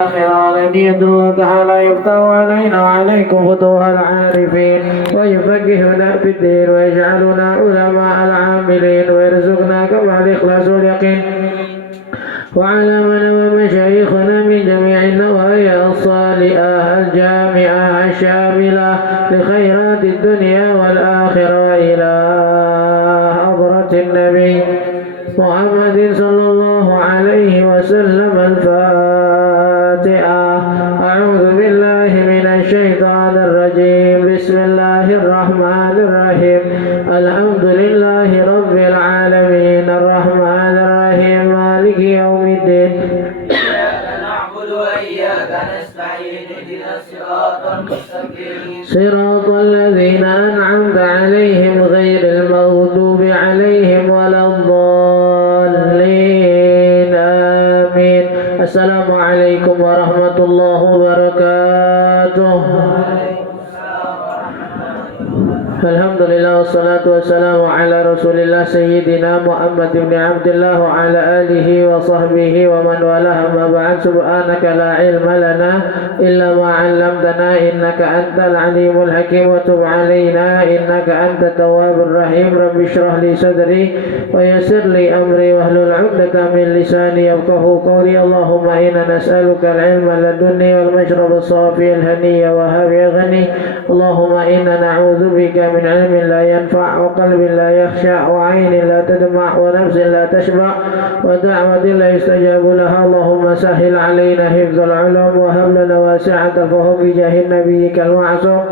آخر علانية الله تعالى يفتح علينا وعليكم فتوح العارفين ويفقهنا في الدين ويجعلنا علماء العاملين ويرزقنا كما الإخلاص واليقين وعلمنا ومشايخنا من جميع النوايا الصالحة الجامعة الشاملة لخيرات الدنيا والآخرة إلى حضرة النبي محمد صلى الله عليه وسلم. الفاتحة. أعوذ بالله من الشيطان الرجيم. بسم الله الرحمن الرحيم. الحمد لله رب العالمين الرحمن الرحيم مالك يوم الدين. إياك نعبد وإياك نستعين اهدنا الصراط المستقيم صراط الذين أنعمت عليهم غير المغضوب عليهم ولا الضالين آمين. السلام عليكم ورحمة الله وبركاته. Alhamdulillah wassalatu wassalamu ala rasulillah sayyidina Muhammad ibn Abdullah wa ala alihi wa sahbihi wa man walaha ma ba'd. Subhanaka la ilma lana illa ma 'allamtana innaka antal alimul hakim wa tub 'alaina innaka antat tawwabur rahim. Rabbi shrah li sadri wa yassir li amri wahlul 'uqdatam min lisani yafqahu qawli. Allahumma inna nas'aluka al-'ilma ladunni wal mashrab as-safi al-hani wa habi ghani. Allahumma inna na'udzubika من علم لا ينفع وقلب لا يخشع وعين لا تدمع ونفس لا تشبع ودعوة لا يستجاب لها. اللهم سهل علينا حفظ العلوم وهب لنا واسعة الفهم بجاه نبيك المعصوم.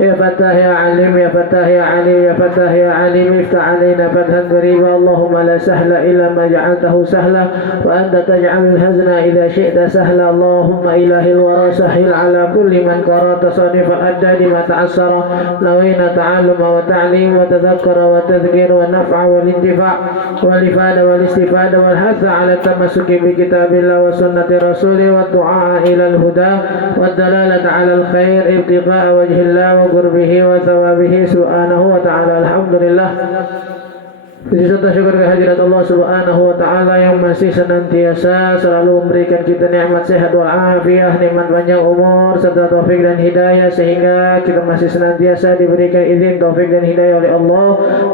يا فتاه يا عليم يا فتاه يا عليم يا فتاه يا عليم افتح علينا فتحا قريبا. اللهم لا سهل إلا ما جعلته سهلا وأنت تجعل الحزن إذا شئت سهلا. اللهم إله الورى سهل على كل من قرأ تصنيف الأجداد ما تعسر نوينا تعالى وتعليم وتذكر وتذكير والنفع والانتفاع والإفادة والاستفادة والحث على التمسك بكتاب الله وسنة رسوله والدعاء إلى الهدى والدلالة على الخير ابتغاء وجه الله وقربه وثوابه سبحانه وتعالى. الحمد لله. Puji serta syukur kehadirat Allah Subhanahu wa taala yang masih senantiasa selalu memberikan kita nikmat sehat wal afiah, nikmat panjang umur serta taufik dan hidayah sehingga kita masih senantiasa diberikan izin taufik dan hidayah oleh Allah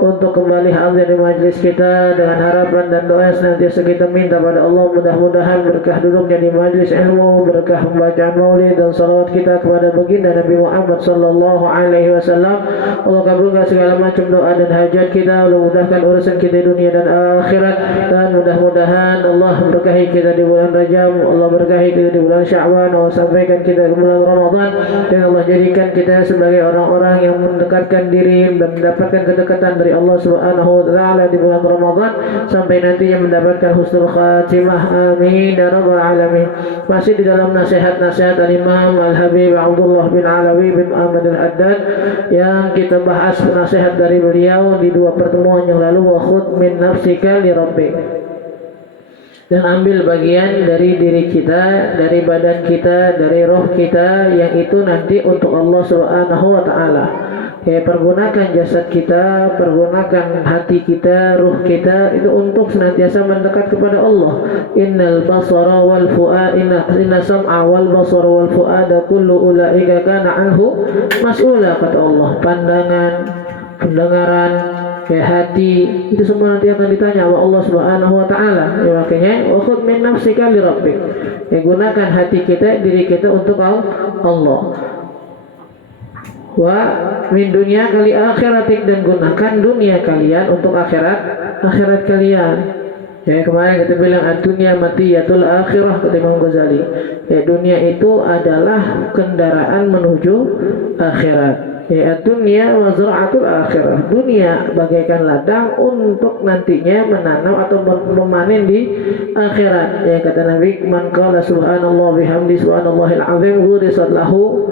untuk kembali hadir di majlis kita dengan harapan dan doa senantiasa kita minta pada Allah mudah-mudahan berkah duduknya di majlis ilmu, berkah pembacaan maulid dan salawat kita kepada baginda Nabi Muhammad sallallahu alaihi wasallam. Allah kabulkan segala macam doa dan hajat kita, Allah mudahkan urusan kita dunia dan akhirat, dan mudah-mudahan Allah berkahi kita di bulan Rajab, Allah berkahi kita di bulan Sya'ban, Allah sampaikan kita ke bulan Ramadan, dan Allah jadikan kita sebagai orang-orang yang mendekatkan diri dan mendapatkan kedekatan dari Allah Subhanahu wa taala di bulan Ramadan sampai nantinya mendapatkan husnul khatimah. Amin ya rabbal alamin. Masih di dalam nasihat-nasihat Al-Imam Al-Habib Abdullah bin Alawi bin Ahmad Al-Haddad yang kita bahas nasihat dari beliau di dua pertemuan yang lalu. Wa khudh min nafsika li rabbik, dan ambil bagian dari diri kita, dari badan kita, dari roh kita yang itu nanti untuk Allah Subhanahu wa taala. Ya, pergunakan jasad kita, pergunakan hati kita, ruh kita itu untuk senantiasa mendekat kepada Allah. Innal basara wal fu'ada inna sam'a wal basara wal fu'ada kullu ulaika kana anhu mas'ula, kata Allah. Pandangan, pendengaran, ya hati itu semua nanti akan ditanya oleh Allah Subhanahu wa taala. Ya, makanya wa khudh min nafsika li rabbik. Ya, gunakan hati kita, diri kita untuk Allah. Wa min dunya kali akhiratik, dan gunakan dunia kalian untuk akhirat kalian. Ya, kemarin kita bilang ad-dunya matiyatul akhirah, kata Imam Ghazali. Ya, dunia itu adalah kendaraan menuju akhirat. Ya, dunia wa zar'atul akhirah. Dunia bagaikan ladang untuk nantinya menanam atau memanen di akhirat. Ya, kata Nabi, man qala subhanallah bihamdi subhanallahil azim ghurisat lahu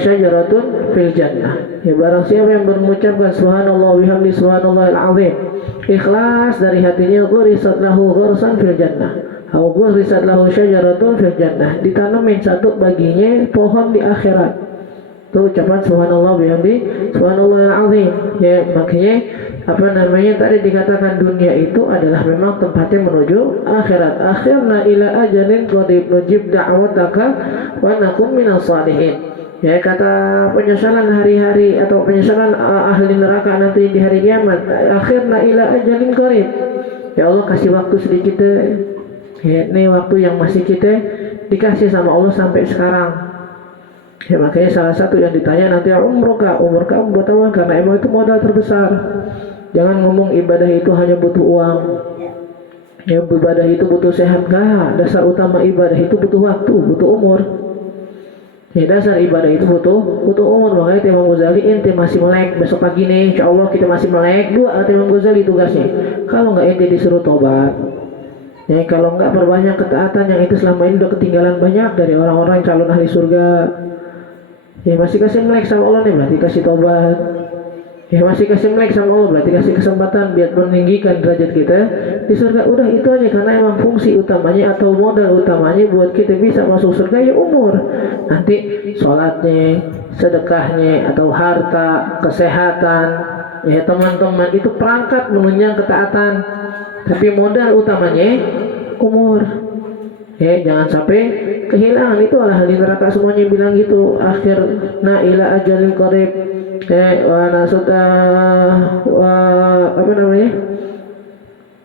syajaratun fil jannah. Ya, barang siapa yang mengucapkan subhanallah bihamdi subhanallahil azim ikhlas dari hatinya, ghurisat lahu ghursan fil jannah. Ghurisat lahu syajaratun fil jannah. Ditanamin satu baginya pohon di akhirat. Itu ucapan subhanallah bihamdi subhanallahil azim. Ya, makanya Tadi dikatakan dunia itu adalah memang tempatnya menuju akhirat. Akhirna ila ajalin qarib nujib da'wataka wa nakum minas salihin. Ya, kata penyesalan hari-hari atau penyesalan ahli neraka nanti di hari kiamat. Akhirna ila ajalin qarib. Ya Allah, kasih waktu sedikit ya, ini waktu yang masih kita dikasih sama Allah sampai sekarang. Ya, makanya salah satu yang ditanya nanti umur kamu buat apa? Karena emang itu modal terbesar. Jangan ngomong ibadah itu hanya butuh uang. Ya, ibadah itu butuh sehat. Enggak, dasar utama ibadah itu butuh waktu, butuh umur. Ya, dasar ibadah itu butuh umur. Makanya Imam Ghazali, ente masih melek besok pagi nih, insya Allah kita masih melek. Dua Imam Ghazali tugasnya. Kalau enggak ente disuruh tobat. Ya, kalau enggak perbanyak ketaatan yang itu selama ini udah ketinggalan banyak dari orang-orang calon ahli surga. Ya, masih kasih melek sama Allah nih, berarti kasih tobat. Ya, masih kasih melek sama Allah, berarti kasih kesempatan biar meninggikan derajat kita di surga. Udah itu aja, karena emang fungsi utamanya atau modal utamanya buat kita bisa masuk surga ya umur. Nanti sholatnya, sedekahnya atau harta, kesehatan, ya teman-teman itu perangkat menunjang ketaatan. Tapi modal utamanya umur. Ya, jangan sampai kehilangan. Itu ahli neraka semuanya bilang gitu. Akhirna ila ajalin qarib.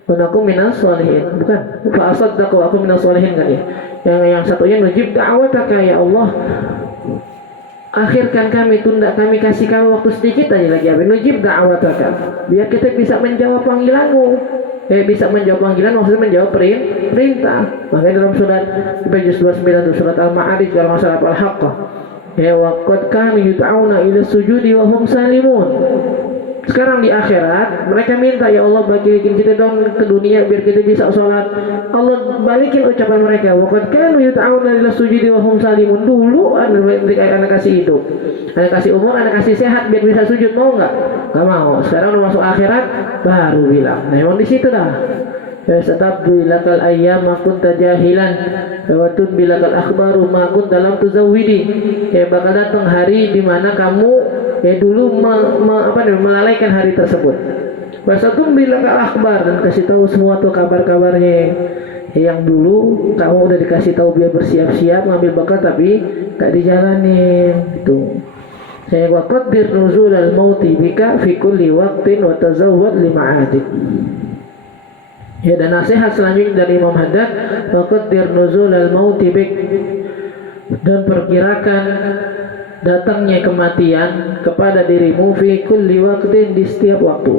Wa nakum minas sholihin. Bukan. Fa asaddaqu aku minas sholihin kan ya. Yang satunya nujib da'wataka ya Allah. Akhirkan kami, tunda kami, kasih kami waktu sedikit aja lagi. Nujib da'wataka. Biar kita bisa menjawab panggilanmu. Bisa menjawab panggilan maksudnya menjawab perintah. Makanya dalam surat juz 29 surat Al-Ma'arij kalau masalah Al-Haqqah. Ya waqad kanu yud'auna ila sujudi wa hum salimun. Sekarang di akhirat mereka minta ya Allah balikin kita dong ke dunia biar kita bisa sholat. Allah balikin ucapan mereka. Waqad kanu yud'auna ila sujudi wa hum salimun. Dulu anak kasih hidup, anak kasih umur, anak kasih sehat biar bisa sujud, mau nggak? Nggak mau. Sekarang udah masuk akhirat baru bilang. Nah emang di situ dah. Ya satabdu ilakal ayyam ma kunta jahilan wa tudbilakal akhbaru ma kunta lam tuzawwidi. Ya bakal datang hari di mana kamu ya dulu melalaikan hari tersebut. Wasatum bilakal akhbar, dan kasih tahu semua tuh kabar-kabarnya. Yang dulu kamu udah dikasih tahu biar bersiap-siap ngambil bakal tapi gak dijalanin gitu. Saya waqaddir nuzulal mauti bika fi kulli waqtin wa tazawwad lima'adik. Ya, dan nasihat selanjutnya dari Imam Haddad, waqaddir nuzulal mauti bik, dan perkirakan datangnya kematian kepada dirimu fi kulli waqtin, di setiap waktu.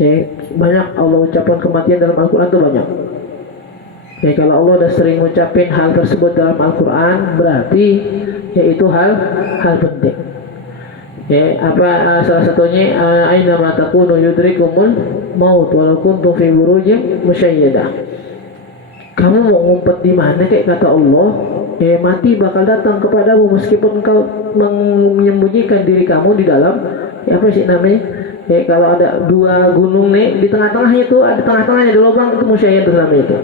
Ya, banyak Allah ucapkan kematian dalam Al-Quran itu banyak. Ya, kalau Allah udah sering ngucapin hal tersebut dalam Al-Quran, berarti yaitu hal penting. Ya, salah satunya aina ma takunu yudrikumul maut walau kuntum fi burujin musyayyadah. Kamu mau ngumpet di mana kayak kata Allah, ya mati bakal datang kepadamu meskipun kau menyembunyikan diri kamu di dalam apa sih namanya? Ya, kalau ada dua gunung nih di tengah-tengahnya itu ada tengah-tengahnya ada lubang, itu musyayyadah namanya itu.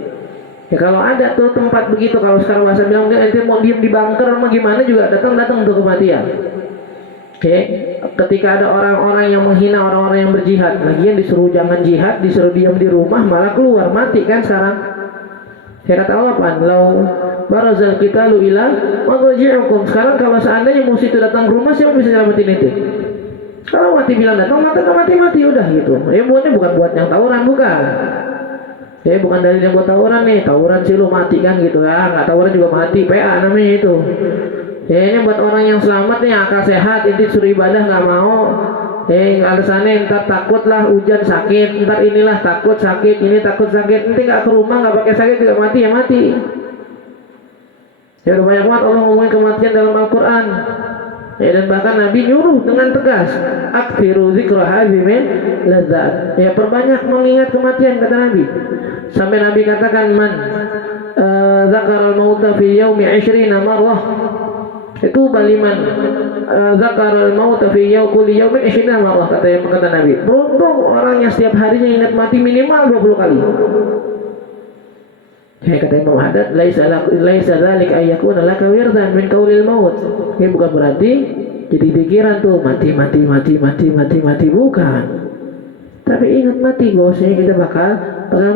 Ya kalau ada tuh tempat begitu, kalau sekarang bahasa bilang nanti mau diem di bunker sama gimana juga datang tuh kematian. Oke, ketika ada orang-orang yang menghina orang-orang yang berjihad, lagian disuruh jangan jihad, disuruh diam di rumah, malah keluar mati kan sekarang. Saya kata Allah pan, lau barazal kita lu ila maghji'ukum. Sekarang kalau seandainya musuh itu datang ke rumah, siapa bisa nyelamatin itu? Kalau mati bilang datang, mati udah gitu. Ya buatnya bukan buat yang tawuran, bukan. Ya bukan dari yang buat tawuran nih, tawuran sih lu mati kan gitu ya, nggak tawuran juga mati, PA namanya itu. Ya ini buat orang yang selamat nih, akal sehat, inti suruh ibadah nggak mau. Alasannya ntar takut lah hujan sakit, ntar inilah takut sakit, ini takut sakit, nanti nggak ke rumah nggak pakai sakit juga mati ya mati. Ya udah banyak banget Allah ngomongin kematian dalam Al-Quran. Ya, dan bahkan Nabi nyuruh dengan tegas, aktsiru dzikra hadhihi ladzat. Ya perbanyak mengingat kematian kata Nabi. Sampai Nabi katakan man dzakara al-mauta fi yaumi 20 marrah. Itu baliman zakar al-maut fi kulli yawmin 20 marrah kata Nabi. Beruntung orang yang setiap harinya ingat mati minimal 20 kali. Saya kata Imam Haddad, laisa dzalik ayyakuna laka wirdan min qaulil maut. Ini bukan berarti jadi pikiran tuh mati bukan. Tapi ingat mati, bahwasanya kita bakal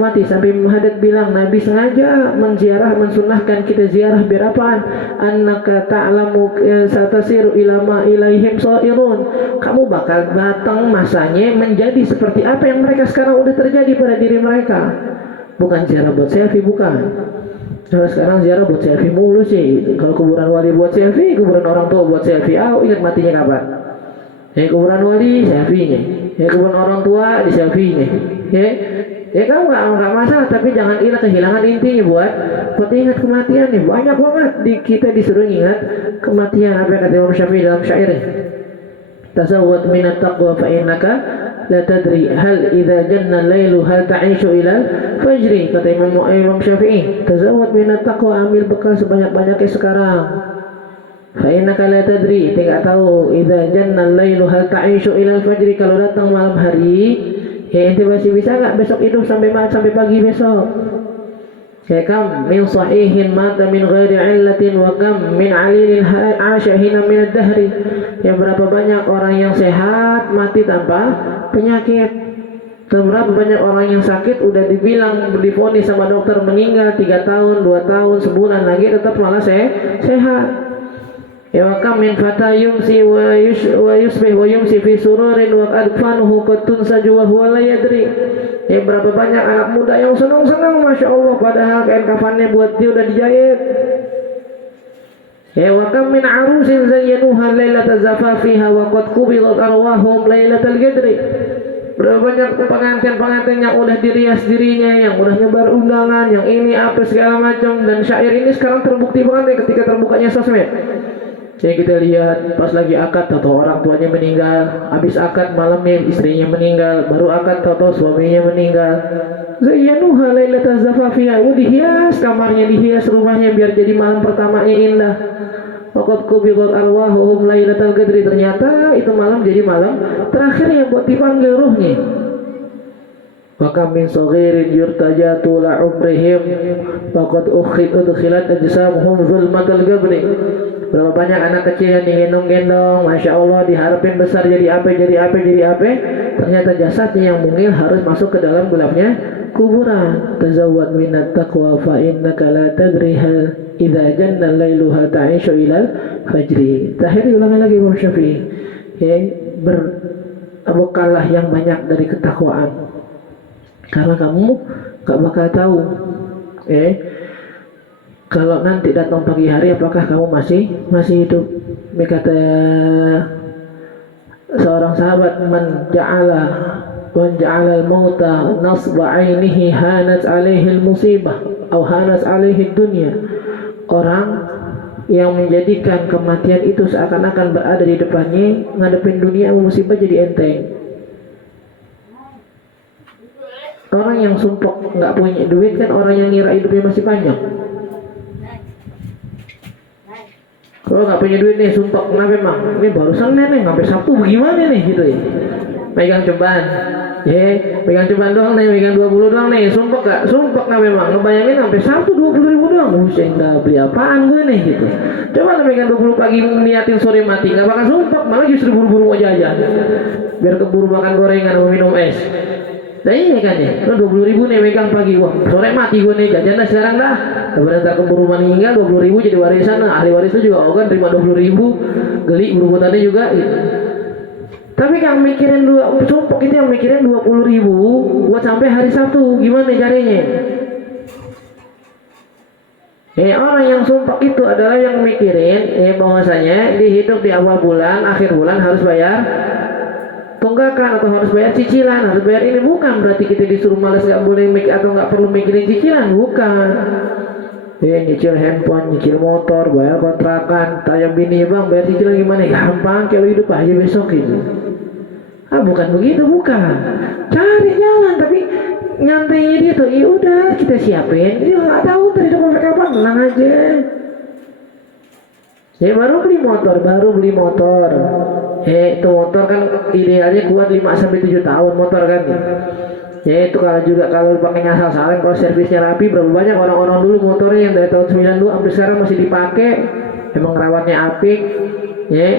mati. Sampai Muhammad bilang, Nabi sengaja menziarah, mensunahkan kita ziarah biar apaan? Annaka ta'lamu satasiru ila ma ilaihim sairun. Kamu bakal datang masanya menjadi seperti apa yang mereka sekarang udah terjadi pada diri mereka. Bukan ziarah buat selfie, bukan. Kalau sekarang ziarah buat selfie mulu sih. Kalau kuburan wali buat selfie, kuburan orang tua buat selfie. Ingat matinya kapan? Kuburan wali selfie-nya. Kuburan orang tua di selfie-nya. Kamu nggak masalah, tapi jangan kehilangan intinya buat ingat kematian nih. Banyak banget kita disuruh ingat kematian. Apa yang kata Imam Syafi'i dalam syairnya? Tazawwad minat taqwa fa innaka la tadri hal idza janna al-lailu hal ta'ishu ila fajri. Kata Imam Syafi'i, tazawwad minat taqwa, ambil bekal sebanyak-banyaknya sekarang. Fa innaka la tadri, tidak tahu idza janna al-lailu hal ta'ishu ila fajri, kalau datang malam hari ente masih bisa nggak besok hidup sampai pagi besok. Kam min sahihin mata min ghairi illatin wa kam min alilin ashahina min ad-dahri. Yang berapa banyak orang yang sehat mati tanpa penyakit. Dan berapa banyak orang yang sakit udah divonis sama dokter meninggal 3 tahun, 2 tahun, sebulan lagi tetap malah sehat. Ya wa kam min fata yumsi wa yusbih wa yumsi fi sururin wa adfanuhu qad tunsaju wa huwa la yadri. Ya berapa banyak anak muda yang senang-senang Masya Allah, padahal kain kafannya buat dia udah dijahit. Ya wa kam min arusin zayyanuha lailata zafafiha wa qad qubilat arwahum lailatal gadri. Berapa banyak pengantin-pengantin yang udah dirias dirinya, yang udah nyebar undangan, yang ini apa segala macam. Dan syair ini sekarang terbukti banget ya ketika terbukanya sosmed. Jadi kita lihat pas lagi akad atau orang tuanya meninggal, habis akad malamnya istrinya meninggal, baru akad atau suaminya meninggal. Zayyanuha lailata zafafiha, dihias kamarnya, dihias rumahnya biar jadi malam pertamanya indah. Waqad qubidat arwahuhum lailatal qadri, ternyata itu malam jadi malam terakhir yang buat dipanggil ruhnya. Wa kam min saghirin yurtaja tula umrihim faqad udkhilat ajsamuhum zulmatal qabri. Berapa banyak anak kecil yang digendong-gendong, Masya Allah, diharapin besar jadi apa. Ternyata jasadnya yang mungil harus masuk ke dalam gelapnya kuburan. Tazawwad minat taqwa fa innaka la tadri hal idza janna al-lailu hal ta'ishu ilal fajri. Terakhir diulangi lagi Imam Syafi'i. Berbekallah yang banyak dari ketakwaan. Karena kamu gak bakal tahu. Kalau nanti datang pagi hari apakah kamu masih hidup? Kata seorang sahabat, man ja'ala al-mauta nasba 'ainihi hanat 'alaihi al-musibah atau hanat 'alaihi dunya. Orang yang menjadikan kematian itu seakan-akan berada di depannya, ngadepin dunia musibah jadi enteng. Orang yang sumpah nggak punya duit kan orang yang ngira hidupnya masih panjang. Kalau nggak punya duit nih, sumpah kenapa emang? Ini baru Senin nih, sampai Sabtu bagaimana nih gitu ya? Megang cobaan, pegang cobaan doang nih, pegang 20 doang nih, sumpah nggak memang? Ngebayangin sampai Sabtu 20.000 doang, buset, nggak beli apaan gue nih gitu. Coba lah pegang 20 pagi niatin sore mati, nggak bakal sumpah, malah justru buru-buru mau jajan, biar keburu makan gorengan atau minum es. Nah iya kan ya, lo 20.000 nih megang pagi, wah sore mati gue nih, jajan dah sekarang dah. Kemudian ntar keburu meninggal 20.000 jadi warisan, nah ahli waris itu juga kan terima 20.000, geli berubutannya juga gitu. Tapi yang mikirin sumpah itu yang mikirin 20.000 buat sampai hari Sabtu, gimana caranya? Orang yang sumpah itu adalah yang mikirin bahwasanya di hidup di awal bulan, akhir bulan harus bayar tunggakan atau harus bayar cicilan, harus bayar ini. Bukan berarti kita disuruh malas nggak boleh atau nggak perlu mikirin cicilan, bukan. Nyicil handphone, nyicil motor, bayar kontrakan, tanya bini bang bayar cicilan gimana? Gampang, kalau hidup aja besok gitu. Bukan begitu, bukan. Cari jalan, tapi nyantainya dia tuh, udah kita siapin. Dia nggak tahu tadi sampai kapan, tenang aja. Baru beli motor. Itu motor kan idealnya kuat 5-7 tahun motor kan. Itu kalau pakai ngasal saling, kalau servisnya rapi, berapa banyak orang-orang dulu motornya yang dari tahun 92 sampai sekarang masih dipakai, emang rawatnya apik.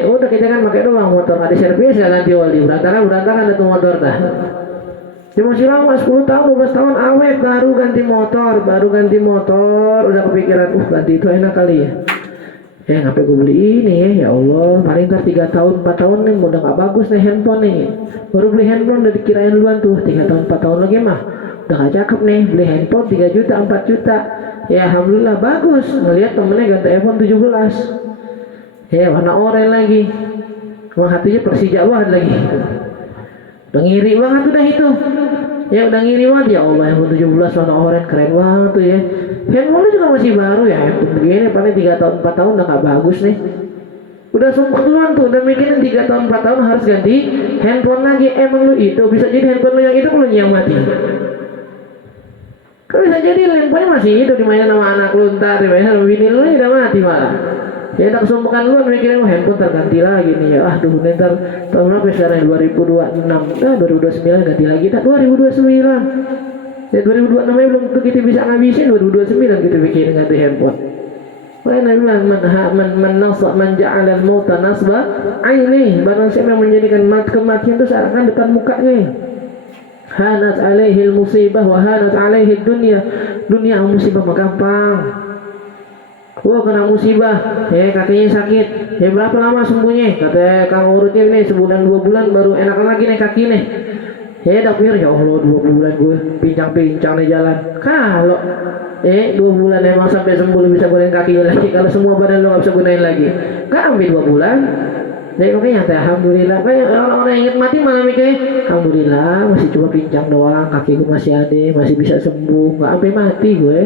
Udah kita kan pakai doang motor, nggak diservis nggak ganti oli, berantakan itu motor dah. Dia masih lama 10 tahun, 12 tahun awet, baru ganti motor, udah kepikiran, ganti itu enak kali ya. Ngapain gue beli ini ya Allah, paling ntar 3 tahun, 4 tahun nih, udah gak bagus nih handphone nih. Baru beli handphone udah dikirain duluan tuh, 3 tahun, 4 tahun lagi mah udah gak cakep nih, beli handphone 3 juta, 4 juta. Ya alhamdulillah bagus, ngelihat temennya ganti iPhone 17. Warna oranye lagi. Emang hatinya Persija banget lagi. Udah ngiri banget udah itu. Udah ngiri banget, ya Allah, iPhone 17 warna oranye keren banget tuh ya. Handphone juga masih baru ya, handphone begini paling 3 tahun 4 tahun udah gak bagus nih. Udah sumpah duluan tuh, udah mikirin 3 tahun 4 tahun harus ganti handphone lagi. Emang lu itu bisa jadi handphone lu yang itu lu yang mati. Kan bisa jadi handphonenya masih hidup, dimainin sama anak lu, ntar dimainin sama bini lu, udah mati malah. Tak kesumpukan lu mikirin handphone terganti lagi nih ya. Aduh, ntar tahun berapa sekarang 2026, 2029 ganti lagi, 2029. 2026 belum tentu kita bisa ngabisin, 2029 kita bikin ganti handphone. Nabi bilang man ja'ala al-mauta nasba aini, barang siapa yang menjadikan kematian itu seakan depan mukanya. Hanat alaihi musibah wa hanat alaihi dunia musibah mah gampang. Kena musibah, kakinya sakit, berapa lama sembuhnya? Kata kang urutnya nih sebulan 2 bulan baru enak lagi nih kaki nih. Dapir, ya Allah 2 bulan gue pincang-pincang nih jalan. Kalau 2 bulan emang sampai sembuh bisa gunain kakinya lagi. Kalau semua badan lo gak bisa gunain lagi, gak ambil 2 bulan. Jadi makanya alhamdulillah. Kayak orang-orang yang ingat mati malah mikirnya alhamdulillah masih cuma pincang doang, kaki gue masih ada, masih bisa sembuh, gak sampai mati gue.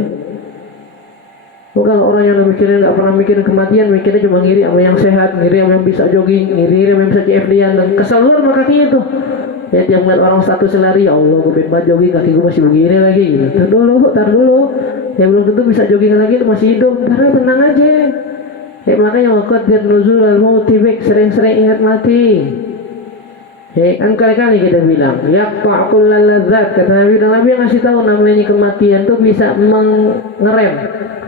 Kalau orang yang mikirin gak pernah mikirin kematian, mikirnya cuma ngiri sama yang sehat, ngiri sama yang bisa jogging, ngiri sama yang bisa CFD-an, dan kesel lu sama kakinya tuh. Tiap ngeliat orang status lari, ya Allah gue pengen banget jogging, kaki gue masih begini lagi gitu. Tar dulu belum tentu bisa jogging lagi, masih hidup, karena tenang aja. Makanya waqadir nuzul al-mauti bik, sering-sering ingat mati. Kan kali-kali kita bilang yaqta' kullal ladzat, kata Nabi yang ngasih tahu namanya kematian tuh bisa mengerem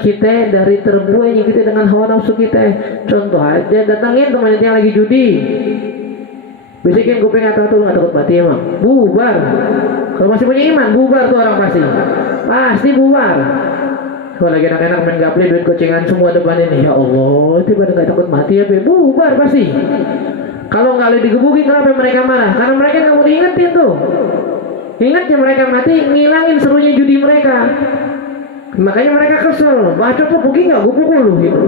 kita dari terbuainya kita dengan hawa nafsu kita. Contoh aja, datangin teman yang lagi judi, bisikin kuping atau tuh nggak takut mati emang, bubar. Kalau masih punya iman, bubar tuh orang pasti bubar. Kalau lagi enak-enak main gaple, duit kocingan semua depan ini, ya Allah, itu pada nggak takut mati ya, bubar pasti. Kalau nggak digebukin, kenapa mereka marah? Karena mereka nggak mau diingetin tuh. Ingatnya mereka mati, ngilangin serunya judi mereka. Makanya mereka kesel. Bacot lu pergi nggak? Gue pukul lu gitu.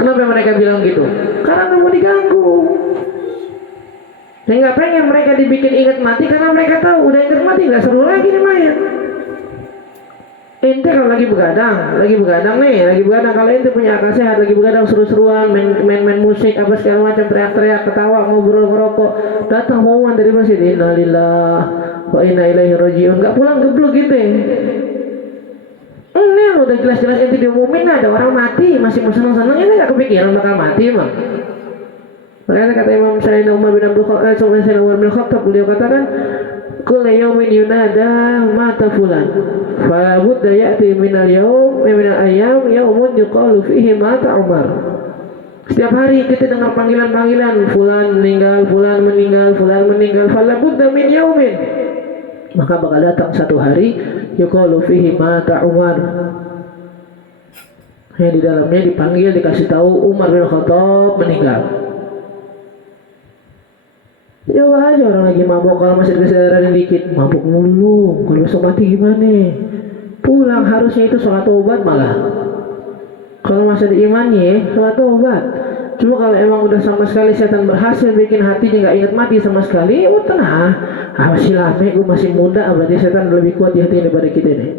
Kenapa mereka bilang gitu? Karena nggak mau diganggu. Saya nggak pengen mereka dibikin ingat mati, karena mereka tahu udah ingat mati nggak seru lagi nih main. Ente kalau lagi begadang kalau ente punya akal sehat, lagi begadang seru-seruan, main musik apa segala macam, teriak-teriak, ketawa, ngobrol, ngerokok, datang pengumuman dari masjid, innalillah wa inna ilaihi rajiun, nggak pulang geblok gitu ya. Ini udah jelas-jelas ente diumumin ada orang mati, masih mau seneng-seneng, ini nggak kepikiran bakal mati emang. Makanya kata Imam Sayyidina Umar bin Abdul Khattab, beliau katakan, kullu yawmin yunada mata fulan, fala budda ya'ti minal ayyam yaumun yuqalu fihi mata Umar. Setiap hari kita dengar panggilan-panggilan, fulan meninggal, fala budda min yaumin, maka bakal datang satu hari yuqalu fihi mata Umar. Di dalamnya dipanggil, dikasih tahu Umar bin Khattab meninggal. Coba aja orang lagi mabuk, kalau masih kesadaran dikit, mabuk mulu, kalau besok mati gimana? Pulang, harusnya itu sholat taubat malah. Kalau masih diimani sholat taubat. Cuma kalau emang udah sama sekali setan berhasil bikin hatinya nggak ingat mati sama sekali, tenang. Masih lama, gue masih muda, berarti setan lebih kuat di hatinya daripada kita nih.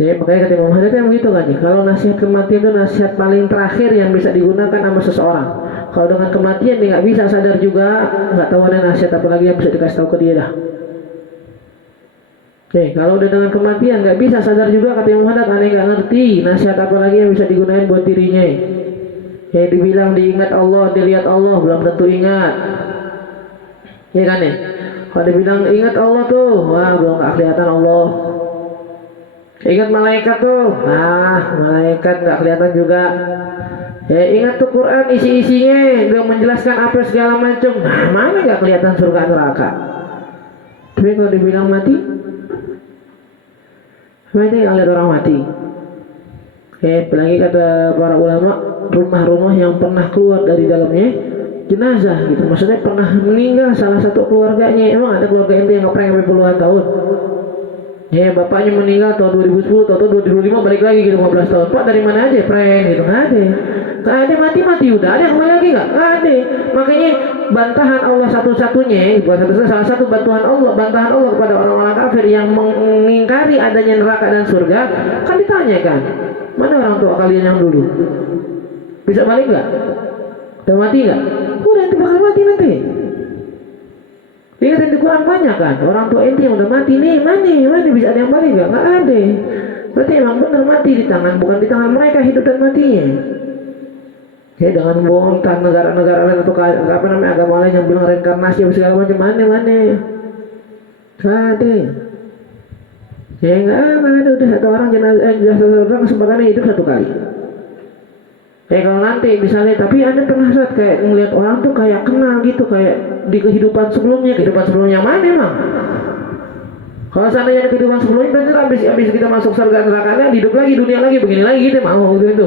Jadi makanya kata Imam Haddad yang begitu kan, kalau nasihat kematian itu nasihat paling terakhir yang bisa digunakan sama seseorang. Kalau dengan kematian dia nggak bisa sadar juga, nggak tahu ada nasihat apa lagi yang bisa dikasih tahu ke dia dah. Kalau udah dengan kematian nggak bisa sadar juga, kata Imam Haddad, aneh nggak ngerti nasihat apa lagi yang bisa digunakan buat dirinya. Dibilang diingat Allah, dilihat Allah, belum tentu ingat. Ya kan ya? Kalau dibilang ingat Allah tuh, wah belum nggak kelihatan Allah. Ingat malaikat tuh, malaikat nggak kelihatan juga. Ingat tuh Quran isi-isinya, udah menjelaskan apa segala macam, mana nggak kelihatan surga neraka. Tapi kalau dibilang mati, mati nggak lihat orang mati. Apalagi kata para ulama, rumah-rumah yang pernah keluar dari dalamnya jenazah gitu, maksudnya pernah meninggal salah satu keluarganya. Emang ada keluarga ente yang ngeprank sampai puluhan tahun? Bapaknya meninggal tahun 2010, tahun 2005 balik lagi gitu 15 tahun. Pak dari mana aja prank gitu? Nggak ada, mati udah ada kembali lagi nggak ada. Makanya bantahan Allah satu-satunya, bukan satu-satunya, salah satu bantahan Allah kepada orang-orang kafir yang mengingkari adanya neraka dan surga, kan ditanyakan, mana orang tua kalian yang dulu? Bisa balik nggak? Udah mati nggak? Udah, ente bakal mati nanti. Lihat di Quran banyak kan, orang tua ente yang udah mati nih, mana bisa ada yang balik nggak? Nggak ada. Berarti emang benar mati di tangan, bukan di tangan mereka hidup dan matinya. Dengan bohong tentang negara-negara lain atau apa namanya agama lain yang bilang reinkarnasi apa segala macam, mana? Nggak ada. Nggak ada. Udah satu orang jenazah satu orang kesempatannya hidup satu kali. Kalau nanti misalnya, tapi Anda pernah saat kayak ngelihat orang tuh kayak kenal gitu, kayak di kehidupan sebelumnya mana emang? Kalau seandainya di kehidupan sebelumnya, berarti habis kita masuk surga nerakanya, hidup lagi, dunia lagi, begini lagi, gitu mau gitu.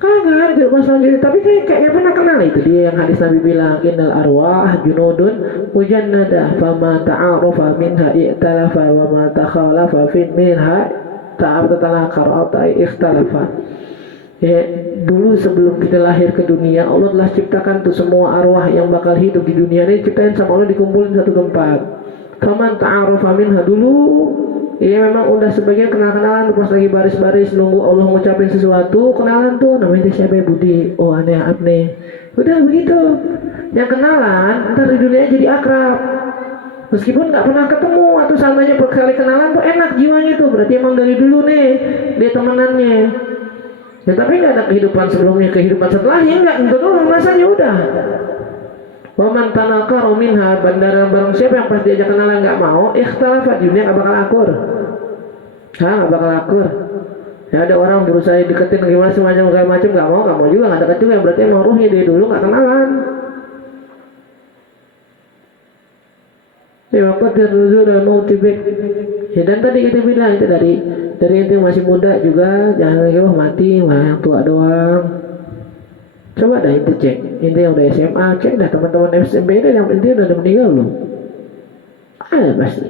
Kagak kehidupan selanjutnya, tapi kayak pernah kenal. Itu dia yang hadis Nabi bilang, innal arwah junudun mujannadah, fama ta'arufa minha i'talafa, wa ma takhalafa minha ta'atalakar atau ikhtalafa. Dulu sebelum kita lahir ke dunia, Allah telah ciptakan tuh semua arwah yang bakal hidup di dunia ini, ciptain sama Allah, dikumpulin satu tempat. Faman ta'arufa minha dulu, memang udah sebagian kenal-kenalan pas lagi baris-baris nunggu Allah ngucapin sesuatu, kenalan tuh, namanya siapa? Budi. Oh aneh nih. Udah begitu. Yang kenalan, ntar di dunia jadi akrab. Meskipun nggak pernah ketemu atau samanya berkali kenalan tuh enak jiwanya tuh, berarti emang dari dulu nih dia temenannya. Tapi nggak ada kehidupan sebelumnya, kehidupan setelahnya nggak, itu doang rasanya udah. Waman tanakaro minha, bandara barang siapa yang pas diajak kenalan nggak mau, ikhtalafat, dunia nggak bakal akur. Nggak bakal akur. Ada orang berusaha deketin gimana semacam nggak mau juga, nggak deket juga, berarti emang ruhnya dia dulu nggak kenalan. Qadir nuzul dan mautibik. Dan tadi kita bilang itu dari yang masih muda juga jangan lagi mati, malah yang tua doang. Coba dah itu cek, ini yang udah SMA cek dah teman-teman SMP itu yang udah meninggal belum? Ada pasti.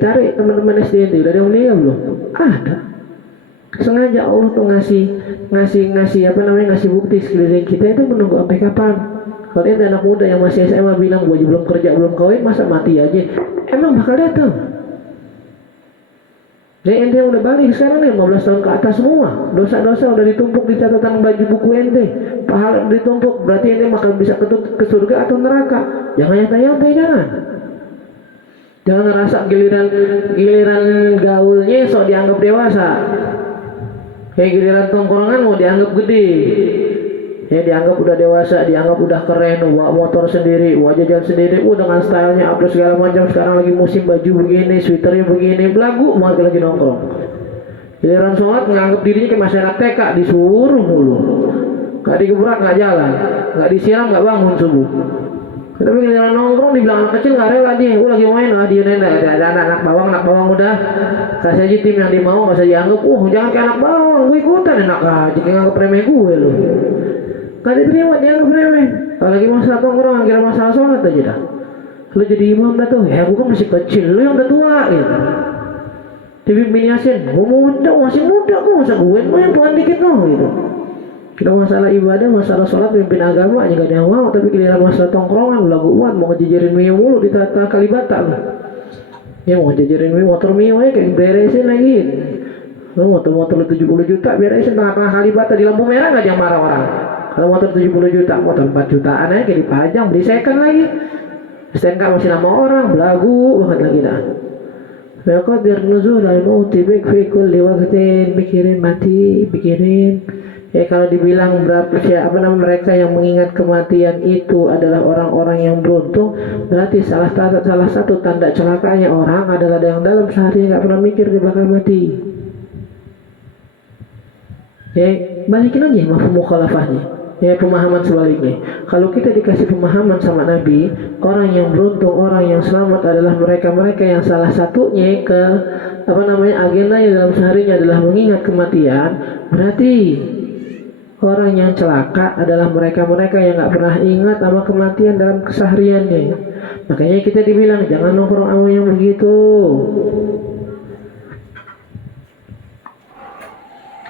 Cari teman-teman SD itu udah ada yang meninggal belum? Ada. Sengaja Allah tuh ngasih apa namanya, ngasih bukti sekeliling kita itu menunggu sampai kapan. Kalau ada anak muda yang masih SMA bilang gua belum kerja belum kawin, masa mati aja? Emang bakal datang. Jadi ente yang udah balik sekarang nih 15 tahun ke atas semua, dosa-dosa udah ditumpuk di catatan baju buku ente, pahala ditumpuk, berarti ente bakal bisa ke surga atau neraka. Jangan nyantai-nyantai, jangan ngerasa giliran gaulnya sok dianggap dewasa, kayak giliran tongkrongan mau dianggap gede. Dianggap udah dewasa, dianggap udah keren, bawa motor sendiri, jajan sendiri, dengan stylenya apa segala macam. Sekarang lagi musim baju begini, sweaternya begini, belagu banget lagi nongkrong. Giliran sholat nganggap dirinya kayak masyarakat TK, disuruh mulu, nggak digebrak nggak jalan, nggak disiram nggak bangun subuh. Tapi giliran nongkrong dibilang anak kecil nggak rela dia, lagi main lah dia, ada anak bawang udah kasih aja tim yang dia mau, nggak usah dianggap, jangan kayak anak bawang, gue ikutan enak aja, kayak nganggap remeh gue loh. Gak diterima, dia anggap remeh. Kalau lagi masalah tongkrongan, kira masalah sholat aja dah. Lu jadi imam dah tuh, gue kan masih kecil, lu yang udah tua gitu. Dibimbing Yasin, masih muda kok, masa gue yang tuan dikit loh gitu. Kita masalah ibadah, masalah sholat, pimpin agama aja gak ada yang mau. Tapi giliran masalah tongkrongan, lagu uat, mau ngejejerin Mio mulu di tata Kalibata lu. Mau ngejejerin Mio, motor Mio aja kayak beresin lagi. Lu motor 70 juta, beresin tengah-tengah Kalibata di lampu merah gak ada yang marah orang. Kalau motor 70 juta, motor 4 jutaan aja kayak dipajang, beli second lagi. STNK masih nama orang, belagu banget lagi dah. Qadir nuzul al-mautibik fi kulli waqtin, pikirin mati, pikirin. Kalau dibilang mereka yang mengingat kematian itu adalah orang-orang yang beruntung, berarti salah satu tanda celakanya orang adalah yang dalam sehari nggak pernah mikir dia bakal mati. Balikin aja mafhum mukhalafahnya. Ya, pemahaman sebaliknya. Kalau kita dikasih pemahaman sama Nabi, orang yang beruntung, orang yang selamat adalah mereka-mereka yang salah satunya agendanya dalam seharinya adalah mengingat kematian. Berarti orang yang celaka adalah mereka-mereka yang nggak pernah ingat sama kematian dalam kesehariannya. Makanya kita dibilang jangan nongkrong sama yang begitu.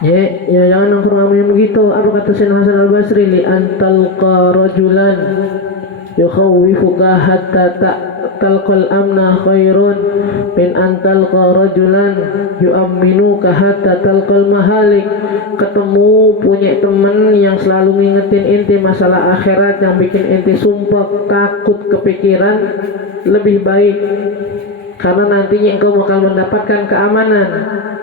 Ya, jangan nongkrong sama yang begitu. Apa kata Sayyidina Hasan Al-Basri? Li antalqa rajulan yukhawifuka hatta talqal amna khairun min antalqa rajulan yu'amminuka hatta talqal mahalik. Ketemu punya teman yang selalu ngingetin inti masalah akhirat, yang bikin inti sumpah takut kepikiran, lebih baik, karena nantinya engkau bakal mendapatkan keamanan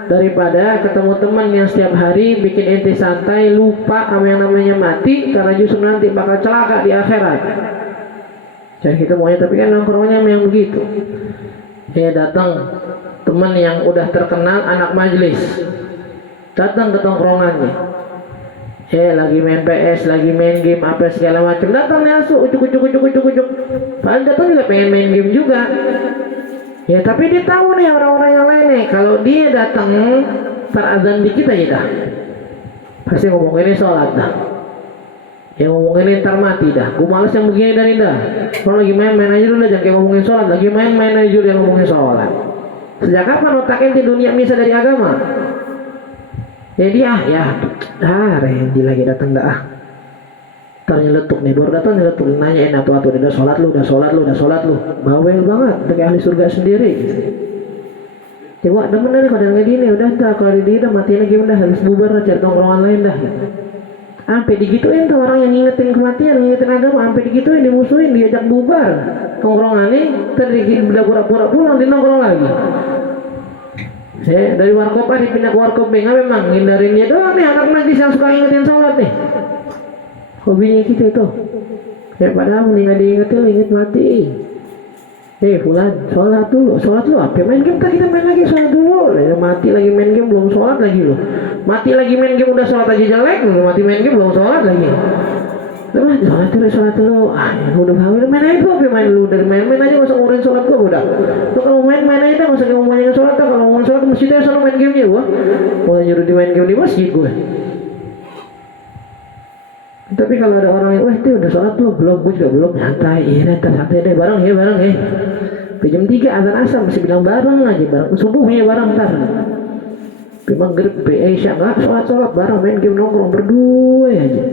daripada ketemu teman yang setiap hari bikin inti santai, lupa sama yang namanya mati, karena justru nanti bakal celaka di akhirat. Jadi kita maunya, tapi kan nongkrongnya yang begitu. Ya, datang teman yang udah terkenal anak majelis, datang ke tongkrongannya. Lagi main PS, lagi main game apa segala macam, datang langsung ujuk. Padahal datang juga pengen main game juga. Ya, tapi dia tahu nih orang-orang yang lain nih, kalau dia datang terazan di kita ya dah, pasti ngomongin sholat dah, yang ngomongin ntar mati dah. Gue males yang begini dan indah. Kalau lagi main-main aja dulu, jangan kayak ngomongin sholat. Lagi main-main aja dulu yang ngomongin sholat. Sejak kapan otak ente dunia misah dari agama? Jadi Rendi lagi datang dah. Ntar nyeletuk nih, baru datang nyeletuk, nanyain atu-atu, udah sholat lu. Bawel banget, kayak ahli surga sendiri. Coba demen dari kalau nggak gini, udah tak kalau di udah mati lagi, udah habis bubar cari tongkrongan lain dah. Sampai digituin tuh orang yang ngingetin kematian, ngingetin agama, sampai digituin, dimusuhin, diajak bubar tongkrongannya, tadi udah pura-pura pulang di nongkrong lagi. Dari warkop A dipindah ke warkop B, nggak memang ngindarin dia doang nih anak majlis yang suka ngingetin sholat nih. Hobinya kita itu. Padahal mending gak diingetin, inget mati. Fulan, sholat lu apa? Main game, kita main lagi, sholat dulu. Mati lagi main game, belum sholat lagi lu. Mati lagi main game, udah sholat aja jelek, lu mati main game, belum sholat lagi. Sholat dulu. Udah main aja tuh, main lu. Dari main-main aja, gak usah ngurin sholat gua, udah. Lu kalau main aja, gak usah ngomongin sholat. Kalau ngomongin sholat, masjidnya selalu main gamenya gua. Mulai nyuruh di main game di masjid gua. Tapi kalau ada orang yang, itu udah sholat tuh, belum, gue juga belum, santai, santai deh, bareng ya. Jam 3 azan asar masih bilang bareng aja, bareng subuhnya bareng ntar. Maghrib, Isya nggak sholat bareng, main game nongkrong berdua aja.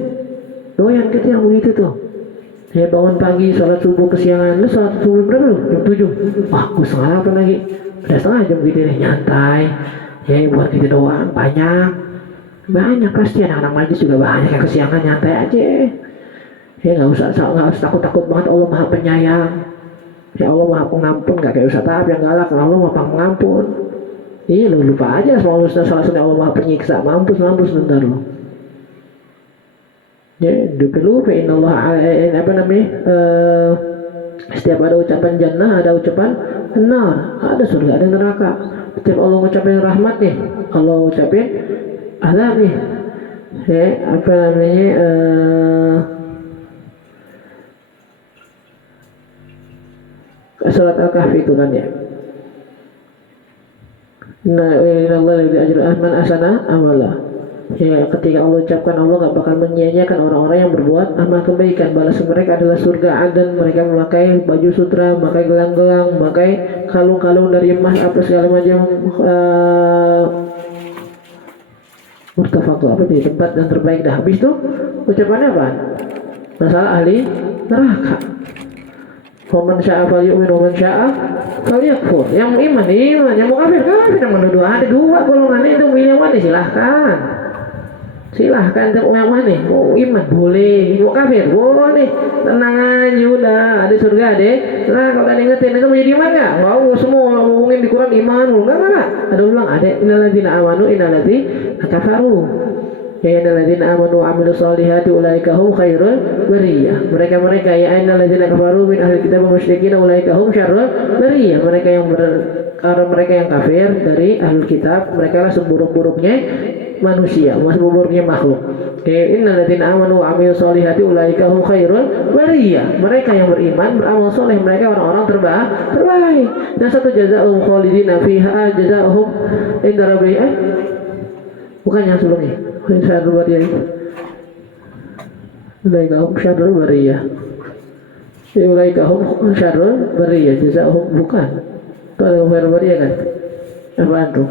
Doyan kita yang begitu tuh. Bangun pagi, sholat subuh kesiangan, lu sholat subuh berapa lu? Jam 7. Gue setengah 8 lagi, udah setengah jam gitu deh, nyantai. Buat kita doang, banyak pasti anak-anak majlis juga banyak yang kesiangan, nyantai aja. Nggak usah takut banget, Allah Maha Penyayang. Allah Maha Pengampun, nggak kayak Ustaz Tahap yang galak. Allah Maha Pengampun. Lu lupa aja sama salah satu Allah Maha Penyiksa. Mampus bentar lu. Lupa innallaha setiap ada ucapan jannah, ada ucapan benar, ada surga, ada neraka. Setiap Allah ngucapin rahmat nih, Allah ucapin azab nih. Surat Al-Kahfi itu kan ya. Innallaha la yudhi'u ajra man ahsana amala. Ketika Allah ucapkan, Allah gak bakal menyia-nyiakan orang-orang yang berbuat amal kebaikan. Balasan mereka adalah surga Aden. Mereka memakai baju sutra, memakai gelang-gelang, memakai kalung-kalung dari emas, apa segala macam murtafaqah, apa di tempat yang terbaik dah. Habis itu ucapannya apa? Masalah ahli neraka. Faman syaa falyu'min wa man syaa falyakfur. Yang iman, yang mau kafir, yang menuduh. Ada dua golongan itu, pilih yang mana silahkan. Silahkan untuk yang mana, mau iman boleh, mau kafir boleh, tenang aja udah, ada surga deh. Nah kalau ada ingetin, itu mau jadi iman nggak? Wow, semua ngomongin di Quran iman, nggak. Ada ulang, ada innalladzina amanu innalladzina kafaru. Innalladzina amanu wa amilus solihati ulaika hum khairul bariyah. Mereka ya innalladzina kafaru min ahli kitab wa musyrikin ulaika hum syarrul bariyah. Mereka yang kafir dari ahli kitab, mereka lah seburuk-buruknya manusia, seburuk-buruknya makhluk. Innal ladzina amanu wa 'amilus solihati ulaika hum khairul bariyah. Mereka yang beriman, beramal soleh, mereka orang-orang terbaik. Dan satu jazaohum khalidina fiha jazaohum inda rabbihim. Bukan yang sebelumnya. Syarrul bariyah. Ulaika hum syarrul bariyah. Ulaika hum syarrul bariyah jazaohum, bukan. Itu ada khairul bariyah kan? Apaan tuh?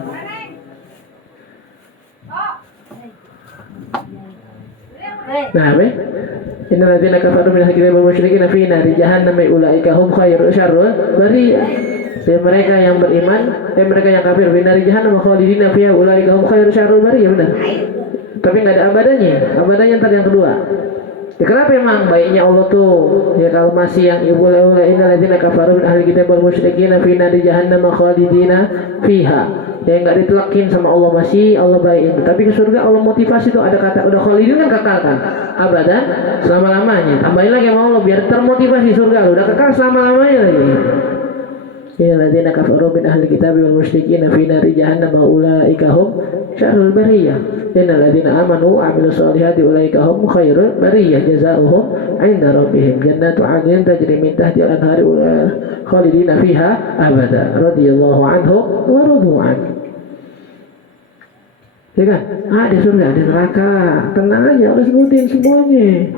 Nah, innal ladzina kafaru min ahli kitab wal musyrikin fi nari jahannam ulaika hum khairul syarrul bariyah. Dan mereka yang beriman, mereka yang kafir fi nari jahannam khalidina fiha ulaika hum khairul syarrul bariyah, benar. Tapi enggak ada abadanya ntar yang kedua. Ya, kenapa emang baiknya Allah tuh? Ya kalau masih yang innal ladzina kafaru min ahli kitab wal musyrikin fi nari jahannam khalidina fiha. Ya nggak ditelakin sama Allah, masih Allah baik. Tapi ke surga Allah motivasi tuh, ada kata udah khalidin kan, kekal kan, abadan, selama lamanya. Tambahin lagi sama Allah biar termotivasi surga, udah kekal selama lamanya lagi. Ya ladzina kafaru min ahli kitab wal musyrikin fi nari jahannam ulaika hum syarrul bariyah. Innal ladzina amanu wa 'amilus solihati ulaika hum khairul bariyah jazaohum 'inda rabbihim jannatu 'adnin tajri min tahtiha al-anhar khalidina fiha abada radhiyallahu anhu wa radu anhu. Ya kan? Ada surga, ada neraka. Tenang aja, harus sebutin semuanya.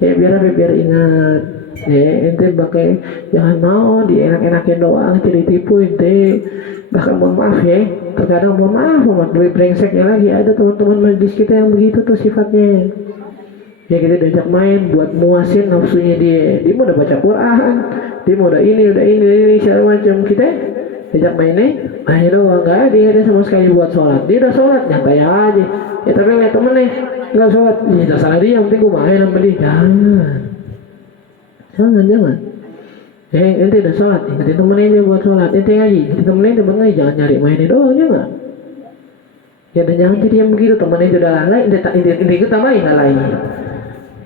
Ya biar ingat. Ya ente pakai jangan mau dienak-enakin doang, ditipu ente. Bahkan mohon maaf ya, terkadang mohon maaf lebih brengseknya lagi. Ada teman-teman majlis kita yang begitu tuh sifatnya. Ya kita diajak main buat muasin nafsunya dia. Dia mau udah baca Quran, dia mau udah ini segala macam. Kita diajak mainnya doang, nggak ada sama sekali buat sholat. Dia udah sholat nyantai aja. Ya tapi lihat temennya nggak sholat, ya udah salah dia, yang penting gue main sama dia. Jangan. Ente udah sholat, ingetin temennya aja buat sholat. Ente ngaji, ingetin temennya aja buat ngaji. Jangan nyari mainnya doang, jangan. Ya dan jangan jadi yang begitu, temennya itu udah lalai, ente ikut tambahin lalainya.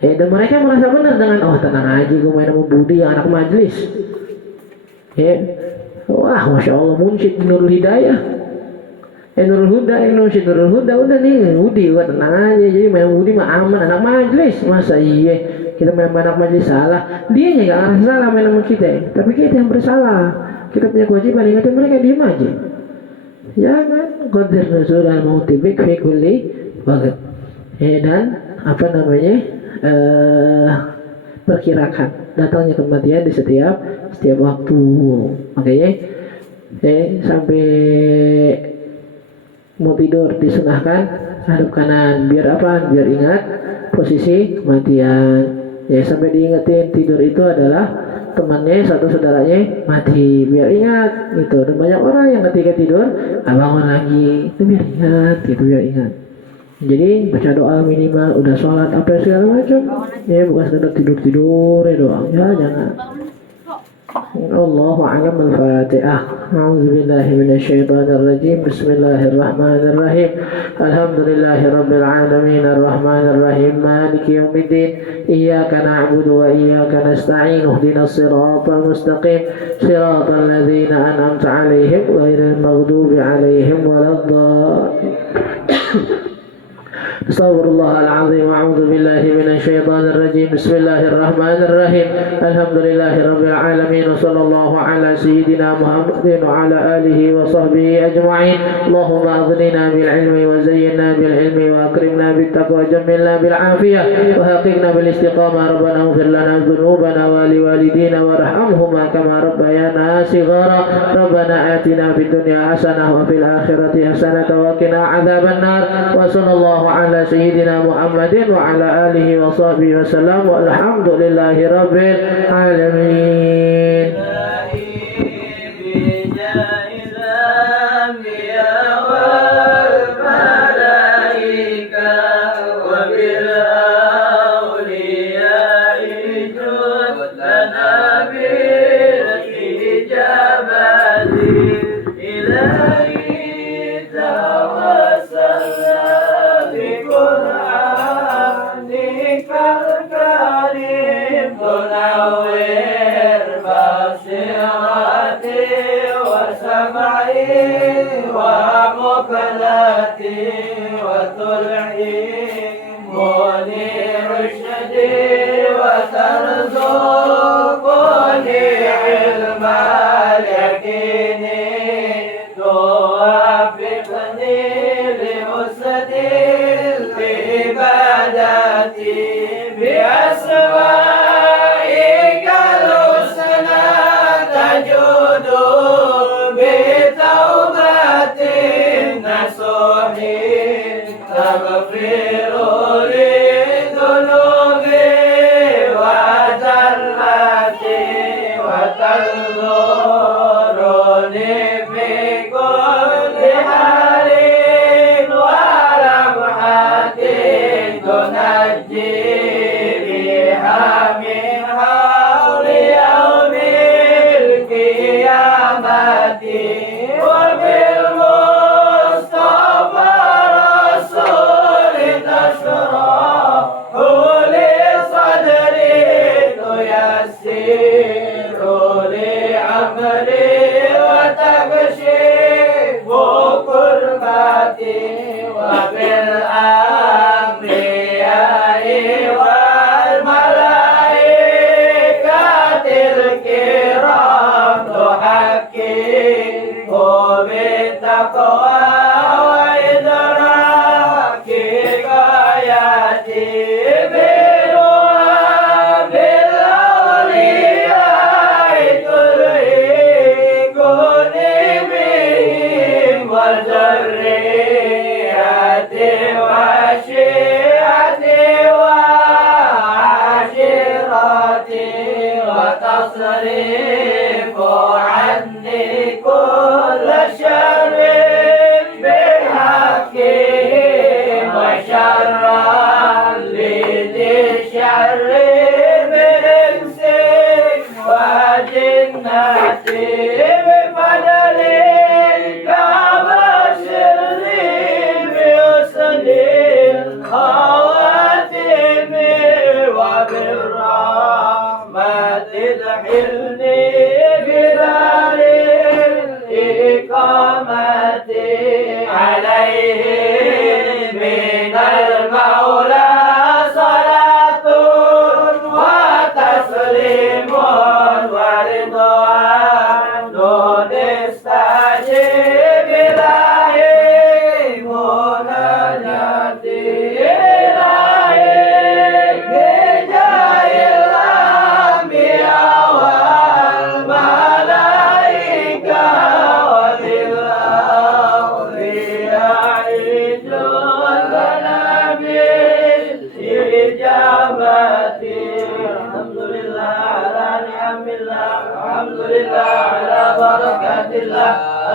Dan mereka merasa benar dengan tenang aja gue main sama Budi yang anak majlis. Wah, masya Allah, munsyid Nurul Hidayah, Nurul Huda, udah nih, Budi, wah tenang aja, jadi main Budi mah aman, anak majlis, masa iya kita main anak majlis salah, dia nya nggak ngerasa salah main sama kita, tapi kita yang bersalah, kita punya kewajiban ingatin mereka, diem aja, jangan qadir nuzul al-mauti bik fi kulli waqt, dan apa namanya, perkirakan datangnya kematian di setiap waktu. Makanya sampai mau tidur disunahkan hadap kanan, biar apa? Biar ingat posisi kematian. Sampai diingetin tidur itu adalah temannya, satu saudaranya mati, biar ingat gitu. Dan banyak orang yang ketika tidur bangun lagi, itu biar ingat gitu, biar ingat. Jadi baca doa minimal, udah sholat apa segala macam, bukan sekedar tidur ya doang, jangan. Allahu a'lam al-Fatihah. A'udzubillahi minasyaitonir rajim. Bismillahirrahmanirrahim. Alhamdulillahirabbil alamin arrahmanir rahim maliki yaumiddin. Iyyaka na'budu wa iyyaka nasta'in. Ihdinas siratal mustaqim. Siratal ladzina an'amta 'alaihim ghairil maghdubi 'alaihim waladdallin. Astaghfirullah al-azim wa a'udzu billahi minasy syaithanir rajim. Bismillahirrahmanirrahim. Alhamdulillahirabbil alamin wa sallallahu ala sayyidina Muhammadin wa ala alihi wa sahbihi ajma'in. Allahumma aghnina bil ilmi wa zayyinna bil ilmi wa akrimna bit taqwa wa jammilna bil afiyah wa haqiqna bil istiqamah. Rabbana ighfir lana dhunubana wa liwalidina warhamhuma kama rabbayana shighara. Rabbana atina fid dunya hasanah wa fil akhirati hasanah wa qina adzaban nar. Wa sallallahu ala sayyidina Muhammadin wa ala alihi wa sahbihi wa sallam walhamdulillahi rabbil alamin. ومقلتي وتلعي بأسمائك الحسنى تجود بتوبة نصوح تغفر لي ذنوبي وزلتي وتنظرني في كل حال ولمحة تنجي بها من حول يوم القيامة وبالمصطفى رسول تشرح لي صدري تيسر لي أمري وتكشف كربتي وبالأنبياء والملائكة الكرام تحكم بالتقوى وإدراك غاياتي بنور بالأولياء تلهكني بهم وذريتي وشيعتي وعشيرتي وتصرف عني كل شر بحقهم وشرا لذي الشر من إنس وجنة بفضلك بشرني بحسن الخواتم وبالرحمة ادخلني بدار الإقامة عليه من المولى صلاة وتسليم ورضوان استجيب إلهي مناجاتي إلهي بجاه الأنبياء والملائكة وبالأولياء جودنا بالإجابة الحمد لله على نعم الله الحمد لله على بركات الله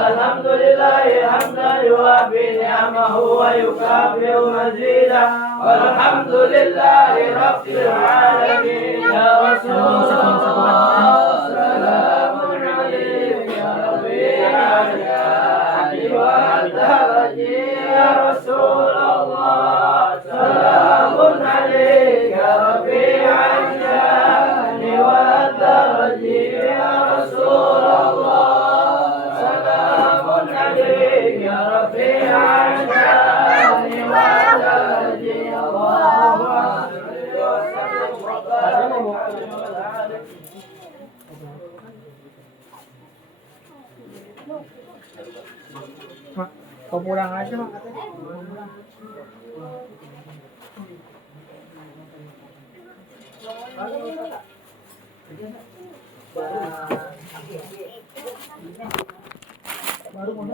الحمد لله حمدا يوافي نعمه ويكافئ مزيدا والحمد لله رب العالمين يا رسول الله سلام عليك يا ربيع الهادي والدرج يا رسول الله سلام عليك يا ربيع الشان والدرج يا رسول الله سلام عليك يا رفيع الشان والدرج اللهم صل وسلم وبارك Mak, kau pulang aja, Mak. Baru mau